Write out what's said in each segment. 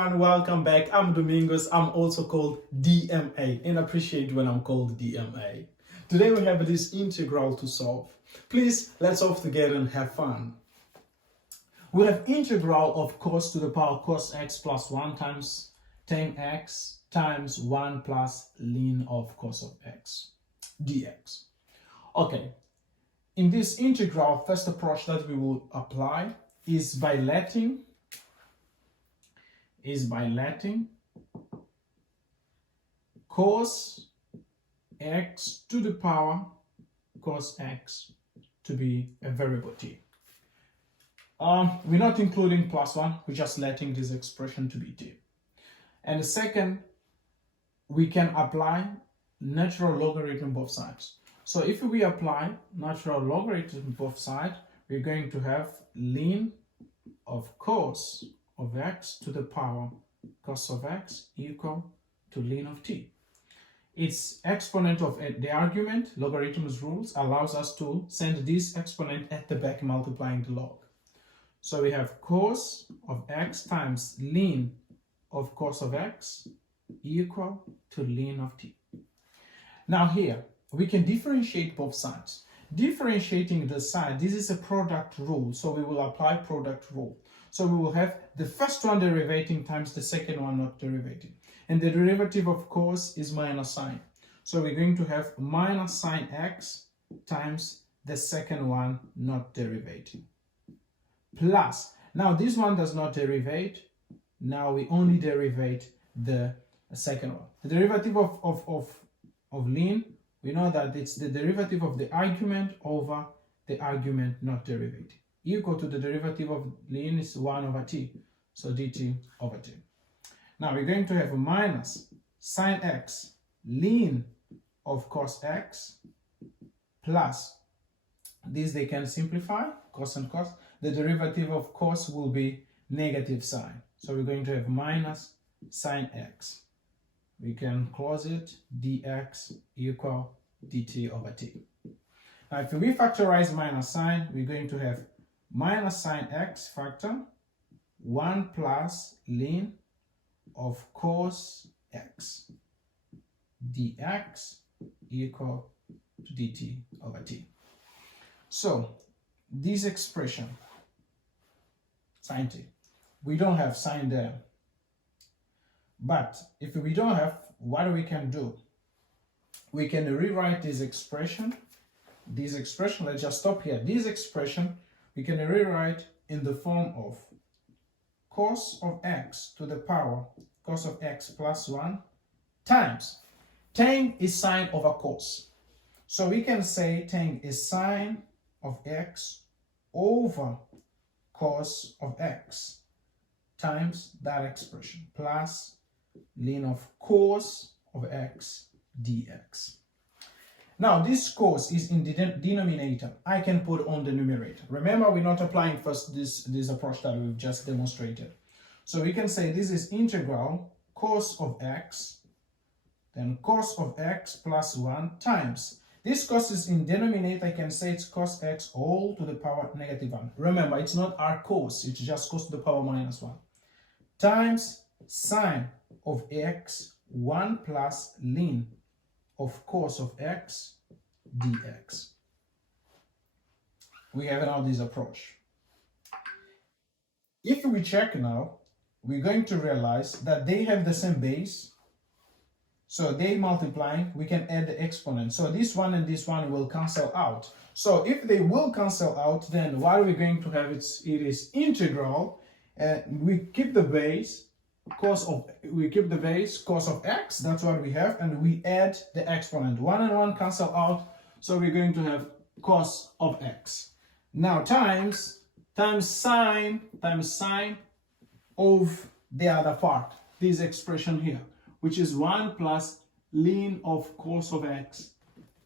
everyone, welcome back. I'm Domingos. I'm also called DMA and appreciate when I'm called DMA. Today we have this integral to solve. Please, let's solve together and have fun. We have integral of cos to the power cos x plus 1 times tan x times 1 plus ln of cos of x dx. Okay, in this integral, first approach that we will apply is by letting cos x to the power cos x to be a variable t. We're not including plus 1, we're just letting this expression to be t. And the second, we can apply natural logarithm both sides. So if we apply natural logarithm both sides, we're going to have ln of cos of x to the power cos of x equal to ln of t. Its exponent of the argument, logarithms rules, allows us to send this exponent at the back multiplying the log. So we have cos of x times ln of cos of x equal to ln of t. Now here, we can differentiate both sides. Differentiating the side, this is a product rule, so we will apply product rule. So we will have the first one derivating times the second one not derivating. And the derivative of cos is minus sine. So we're going to have minus sine x times the second one not derivating. Plus, now this one does not derivate, now we only derivate the second one. The derivative of ln, we know that it's the derivative of the argument over the argument not derivating. Equal to the derivative of ln is 1 over t, so dt over t. Now we're going to have minus sine x ln of cos x plus, these they can simplify, cos and cos. The derivative of cos will be negative sine. So we're going to have minus sine x. We can close it, dx equal dt over t. Now if we factorize minus sine, we're going to have minus sine x factor 1 plus ln of cos x dx equal to dt over t. So this expression, sine t, we don't have sine there. But if we don't have, what we can do? We can rewrite this expression. Let's just stop here. This expression, we can rewrite in the form of cos of x to the power cos of x plus 1 times tan is sine over cos. So we can say tan is sine of x over cos of x times that expression plus ln of cos of x dx. Now this cos is in the denominator. I can put on the numerator. Remember, we're not applying first this approach that we've just demonstrated. So we can say this is integral cos of x, then cos of x plus 1 times. This cos is in denominator. I can say it's cos x all to the power negative 1. Remember, it's not our cos, it's just cos to the power minus 1. Times sine of x 1 plus ln of cos of x dx. We have now this approach. If we check now, we're going to realize that they have the same base. So they multiplying, we can add the exponent. So this one and this one will cancel out. So if they will cancel out, then what are we going to have? It is integral. We keep the base cos of x, that's what we have, and we add the exponent. 1 and 1 cancel out, so we're going to have cos of x. Now times sine of the other part, this expression here, which is 1 plus ln of cos of x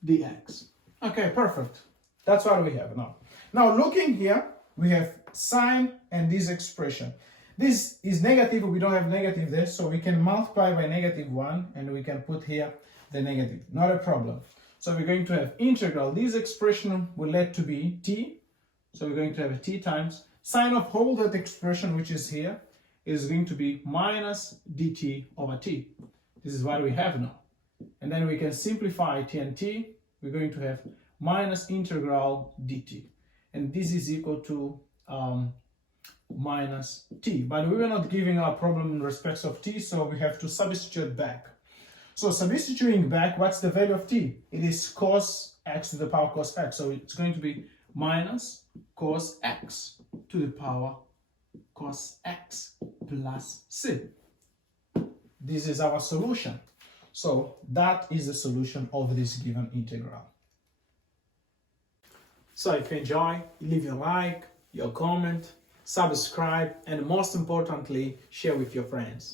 dx. Okay, perfect. That's what we have now. Now looking here, we have sine and this expression. This is negative, we don't have negative there, so we can multiply by negative 1 and we can put here the negative, not a problem. So we're going to have integral, this expression will let to be t, so we're going to have t times sine of whole that expression which is here, is going to be minus dt over t. This is what we have now. And then we can simplify t and t. We're going to have minus integral dt. And this is equal to minus t. But we were not giving our problem in respect of t, so we have to substitute back. So substituting back, what's the value of t? It is cos x to the power cos x. So it's going to be minus cos x to the power cos x plus c. This is our solution. So that is the solution of this given integral. So if you enjoy, leave your like, your comment, subscribe, and most importantly, share with your friends.